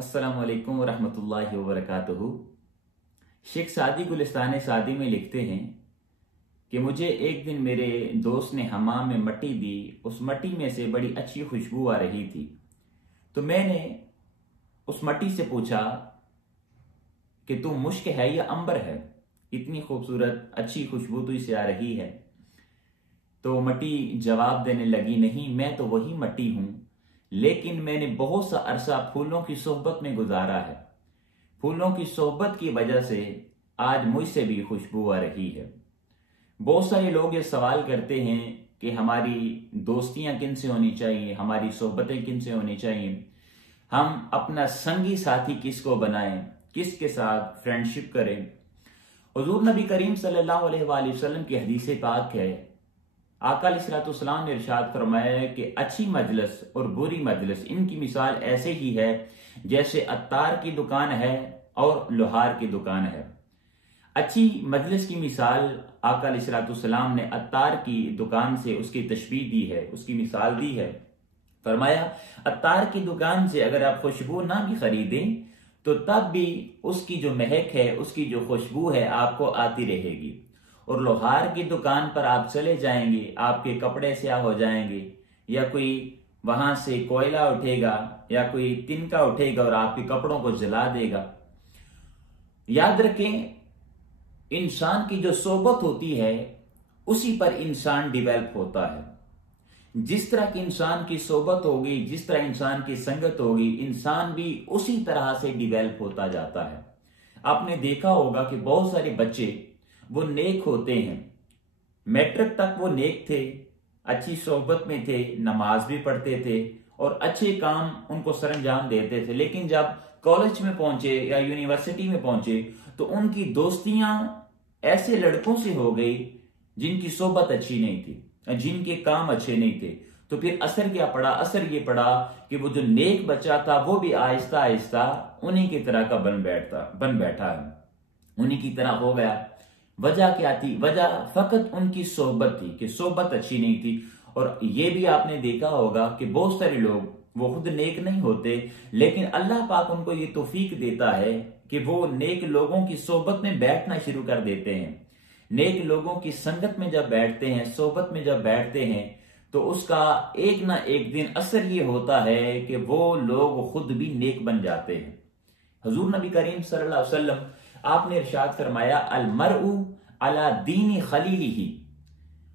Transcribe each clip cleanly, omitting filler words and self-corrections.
अस्सलामु अलैकुम वरहमतुल्लाहि वबरकातुहू। शेख सादी गुलिस्तान सादी में लिखते हैं कि मुझे एक दिन मेरे दोस्त ने हमाम में मट्टी दी। उस मट्टी में से बड़ी अच्छी खुशबू आ रही थी, तो मैंने उस मट्टी से पूछा कि तू मुश्क है या अंबर है, इतनी खूबसूरत अच्छी खुशबू तो इसे आ रही है। तो मट्टी जवाब देने लगी, नहीं, मैं तो वही मट्टी हूं, लेकिन मैंने बहुत सा अरसा फूलों की सोहबत में गुजारा है। फूलों की सोहबत की वजह से आज मुझसे भी खुशबू आ रही है। बहुत सारे लोग ये सवाल करते हैं कि हमारी दोस्तियां किन से होनी चाहिए, हमारी सोहबतें किन से होनी चाहिए, हम अपना संगी साथी किसको बनाएं, किसके साथ फ्रेंडशिप करें। हुजूर नबी करीम सल्लल्लाहु अलैहि वसल्लम की हदीस पाक है, आका अलैहिस्सलाम ने इरशाद फरमाया कि अच्छी मजलिस और बुरी मजलिस, इनकी मिसाल ऐसे ही है जैसे अत्तार की दुकान है और लोहार की दुकान है। अच्छी मजलिस की मिसाल आका अलैहिस्सलाम ने अत्तार की दुकान से उसकी तशबीह दी है, उसकी मिसाल दी है। फरमाया अत्तार की दुकान से अगर आप खुशबू ना भी खरीदें तो तब भी उसकी जो महक है, उसकी जो खुशबू है आपको आती रहेगी। और लोहार की दुकान पर आप चले जाएंगे, आपके कपड़े स्याह हो जाएंगे, या कोई वहां से कोयला उठेगा या कोई तिनका उठेगा और आपके कपड़ों को जला देगा। याद रखें, इंसान की जो सोबत होती है उसी पर इंसान डेवलप होता है। जिस तरह की इंसान की सोबत होगी, जिस तरह इंसान की संगत होगी, इंसान भी उसी तरह से डेवलप होता जाता है। आपने देखा होगा कि बहुत सारे बच्चे वो नेक होते हैं, मैट्रिक तक वो नेक थे, अच्छी सोहबत में थे, नमाज भी पढ़ते थे और अच्छे काम उनको सरंजाम देते थे। लेकिन जब कॉलेज में पहुंचे या यूनिवर्सिटी में पहुंचे तो उनकी दोस्तियां ऐसे लड़कों से हो गई जिनकी सोहबत अच्छी नहीं थी, जिनके काम अच्छे नहीं थे। तो फिर असर क्या पड़ा? असर ये पड़ा कि वो जो नेक बच्चा था वो भी आहिस्ता आहिस्ता उन्हीं की तरह का बन बैठा है, उन्हीं की तरह हो गया। वजह क्या थी? वजह फकत उनकी सोहबत थी कि सोहबत अच्छी नहीं थी। और ये भी आपने देखा होगा कि बहुत सारे लोग वो खुद नेक नहीं होते, लेकिन अल्लाह पाक उनको ये तौफीक देता है कि वो नेक लोगों की सोहबत में बैठना शुरू कर देते हैं। नेक लोगों की संगत में जब बैठते हैं, सोहबत में जब बैठते हैं, तो उसका एक ना एक दिन असर ये होता है कि वो लोग खुद भी नेक बन जाते हैं। हुजूर नबी करीम सल्लल्लाहु अलैहि वसल्लम आपने इरशाद फरमाया, अल मरउ अला दीनी खलीलिही,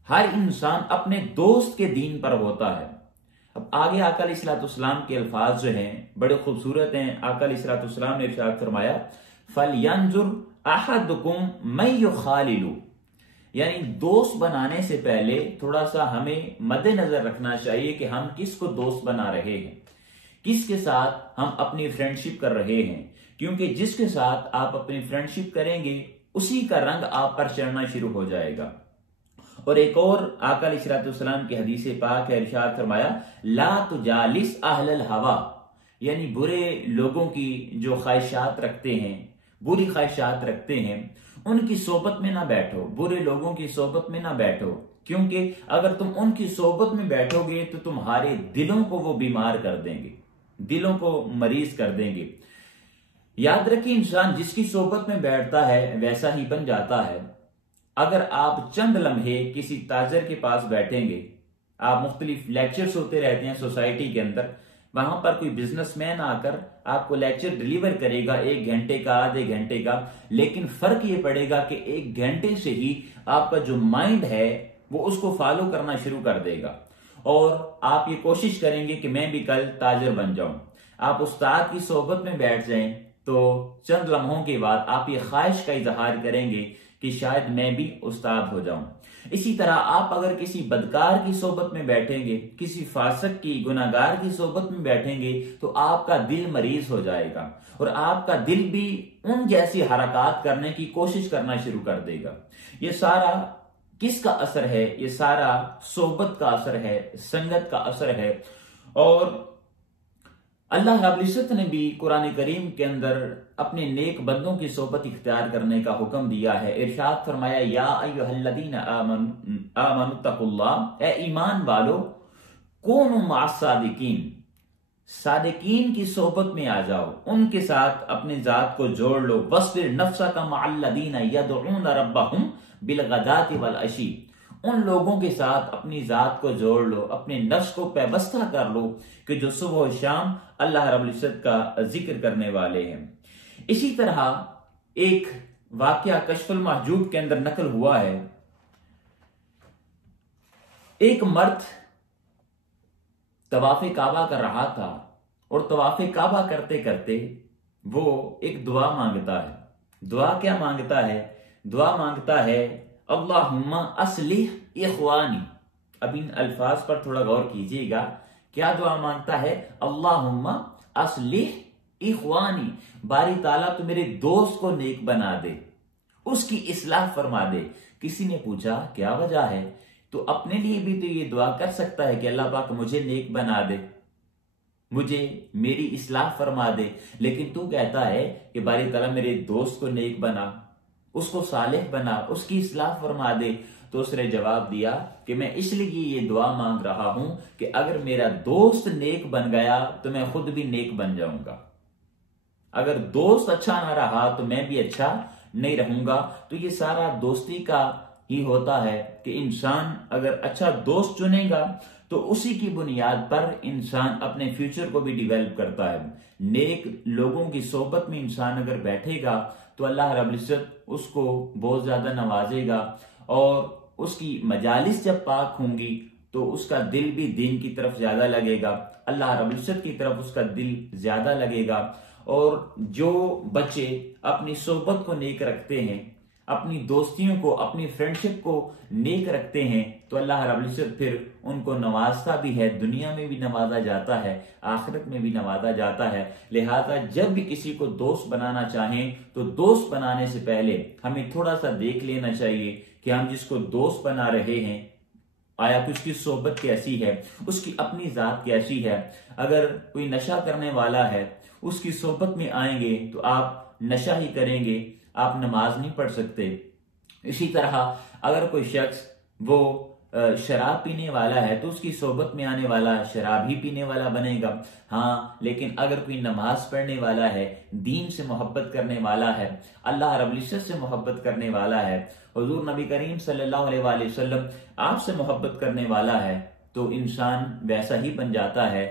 हर इंसान अपने दोस्त के दीन पर होता है। अब आगे आका अलैहिस्सलाम के अल्फाज जो हैं बड़े खूबसूरत हैं। आका अलैहिस्सलाम ने इरशाद फरमाया, फलयंजुर अहदुकुम मन युखालिलु, यानी दोस्त बनाने से पहले थोड़ा सा हमें मद्देनजर रखना चाहिए कि हम किसको दोस्त बना रहे हैं, किसके साथ हम अपनी फ्रेंडशिप कर रहे हैं। क्योंकि जिसके साथ आप अपनी फ्रेंडशिप करेंगे उसी का रंग आप पर चढ़ना शुरू हो जाएगा। और एक और आका अलैहिस्सलाम की हदीस पाक है, इरशाद फरमाया, ला तुजालिस अहलल हवा, यानी बुरे लोगों की जो ख्वाहिशात रखते हैं, बुरी ख्वाहिशात रखते हैं, उनकी सोहबत में ना बैठो, बुरे लोगों की सोहबत में ना बैठो। क्योंकि अगर तुम उनकी सोहबत में बैठोगे तो तुम्हारे दिलों को वो बीमार कर देंगे, दिलों को मरीज कर देंगे। याद रखिए, इंसान जिसकी सोहबत में बैठता है वैसा ही बन जाता है। अगर आप चंद लम्हे किसी ताजर के पास बैठेंगे, आप मुख्तलिफ लेक्चर्स होते रहते हैं सोसाइटी के अंदर, वहां पर कोई बिजनेसमैन आकर आपको लेक्चर डिलीवर करेगा 1 घंटे का, आधे घंटे का, लेकिन फर्क ये पड़ेगा कि 1 घंटे से ही आपका जो माइंड है वो उसको फॉलो करना शुरू कर देगा और आप ये कोशिश करेंगे कि मैं भी कल ताजर बन जाऊं। आप उस्ताद की सोहबत में बैठ जाएं तो चंद लम्हों के बाद आप ये ख्वाहिश का इजहार करेंगे कि शायद मैं भी उस्ताद हो जाऊं। इसी तरह आप अगर किसी बदकार की सोहबत में बैठेंगे, किसी फासिक की, गुनाहगार की सोहबत में बैठेंगे, तो आपका दिल मरीज हो जाएगा और आपका दिल भी उन जैसी हरकत करने की कोशिश करना शुरू कर देगा। ये सारा किसका असर है? ये सारा सोहबत का असर है, संगत का असर है। और अल्लाह रब्बुल इज्जत ने भी कुरान करीम के अंदर अपने नेक बंदों की सोहबत इख्तियार करने का हुक्म दिया है। इरशाद फरमाया, या अय्युहल्लज़ीना आमनु तक़ुल्लाह, ए ईमान वालो, कूनु मअस सादिकीन, صادقین کی صحبت میں آ جاؤ، ان کے ساتھ اپنے ذات کو جوڑ لو. وَاصْبِرْ نَفْسَكَ مَعَ الَّذِينَ يَدْعُونَ رَبَّهُمْ بِالْغَدَاةِ وَالْعَشِيِّ. ان لوگوں کے ساتھ اپنی ذات کو جوڑ لو، اپنے نفس کو پیوستہ کر لو کہ جو صبح و شام اللہ رب العزت کا ذکر کرنے والے ہیں. اسی طرح ایک واقعہ کشف المحجوب کے اندر نقل ہوا ہے. ایک مرد طواف کعبہ کر رہا تھا اور طواف کعبہ کرتے کرتے وہ ایک دعا مانگتا ہے. دعا کیا مانگتا ہے؟ دعا مانگتا ہے اللہم اصلح اخوانی. اب ان الفاظ پر تھوڑا غور کیجئے گا. کیا دعا مانگتا ہے؟ اللہم اصلح اخوانی. باری تعالیٰ تو میرے دوست کو نیک بنا دے، اس کی اصلاح فرما دے. کسی نے پوچھا کیا وجہ ہے؟ تو اپنے لیے بھی تو یہ دعا کر سکتا ہے کہ اللہ پاک مجھے نیک بنا دے، مجھے میری اصلاح فرما دے. لیکن تو کہتا ہے کہ باری تعالیٰ میرے دوست کو نیک بنا، اس کو صالح بنا، اس کی اصلاح فرما دے. تو اس نے جواب دیا کہ میں اس لیے یہ دعا مانگ رہا ہوں کہ اگر میرا دوست نیک بن گیا تو میں خود بھی نیک بن جاؤں گا. اگر دوست اچھا نہ رہا تو میں بھی اچھا نہیں رہوں گا. تو یہ سارا دوستی کا ہی ہوتا ہے کہ انسان اگر اچھا دوست چنے گا تو اسی کی بنیاد پر انسان اپنے فیوچر کو بھی ڈیویلپ کرتا ہے. نیک لوگوں کی صحبت میں انسان اگر بیٹھے گا تو اللہ رب العزت اس کو بہت زیادہ نوازے گا، اور اس کی مجالس جب پاک ہوں گی تو اس کا دل بھی دین کی طرف زیادہ لگے گا، اللہ رب العزت کی طرف اس کا دل زیادہ لگے گا. اور جو بچے اپنی صحبت کو نیک رکھتے ہیں، اپنی دوستیوں کو، اپنی فرینڈشپ کو نیک رکھتے ہیں، تو اللہ رب العزت پھر ان کو نوازتا بھی ہے. دنیا میں بھی نوازا جاتا ہے، آخرت میں بھی نوازا جاتا ہے. لہذا جب بھی کسی کو دوست بنانا چاہیں تو دوست بنانے سے پہلے ہمیں تھوڑا سا دیکھ لینا چاہیے کہ ہم جس کو دوست بنا رہے ہیں آیا اس کی صحبت کیسی ہے، اس کی اپنی ذات کیسی ہے. اگر کوئی نشہ کرنے والا ہے، اس کی صحبت میں آئیں گے تو آپ نشہ ہی کریں گے، آپ نماز نہیں پڑھ سکتے. اسی طرح اگر کوئی شخص وہ شراب پینے والا ہے تو اس کی صحبت میں آنے والا شراب ہی پینے والا بنے گا. ہاں، لیکن اگر کوئی نماز پڑھنے والا ہے، دین سے محبت کرنے والا ہے، اللہ رب العزت سے محبت کرنے والا ہے، حضور نبی کریم صلی اللہ علیہ وآلہ وسلم آپ سے محبت کرنے والا ہے، تو انسان ویسا ہی بن جاتا ہے.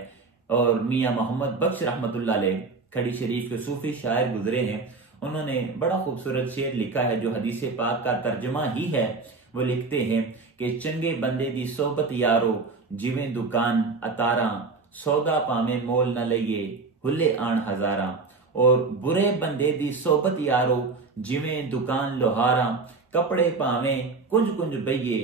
اور میاں محمد بخش رحمت اللہ علیہ کھڑی شریف کے صوفی شاعر گزرے ہیں، انہوں نے بڑا خوبصورت شعر لکھا ہے جو حدیث پاک کا ترجمہ ہی ہے. وہ لکھتے ہیں کہ چنگے بندے دی صحبت یارو جویں دکان اتاراں، سودا پاویں مول نہ لئیے ہلے آن ہزاراں. اور برے بندے دی صحبت یارو جویں دکان لوہاراں، کپڑے پاویں کنج کنج بئیے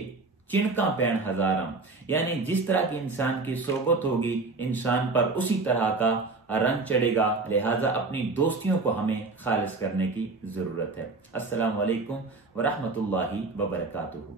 چنکاں پین ہزاراں. یعنی جس طرح کی انسان کی صحبت ہوگی انسان پر اسی طرح کا رنگ چڑھے گا. لہٰذا اپنی دوستیوں کو ہمیں خالص کرنے کی ضرورت ہے. السلام علیکم ورحمۃ اللہ وبرکاتہ.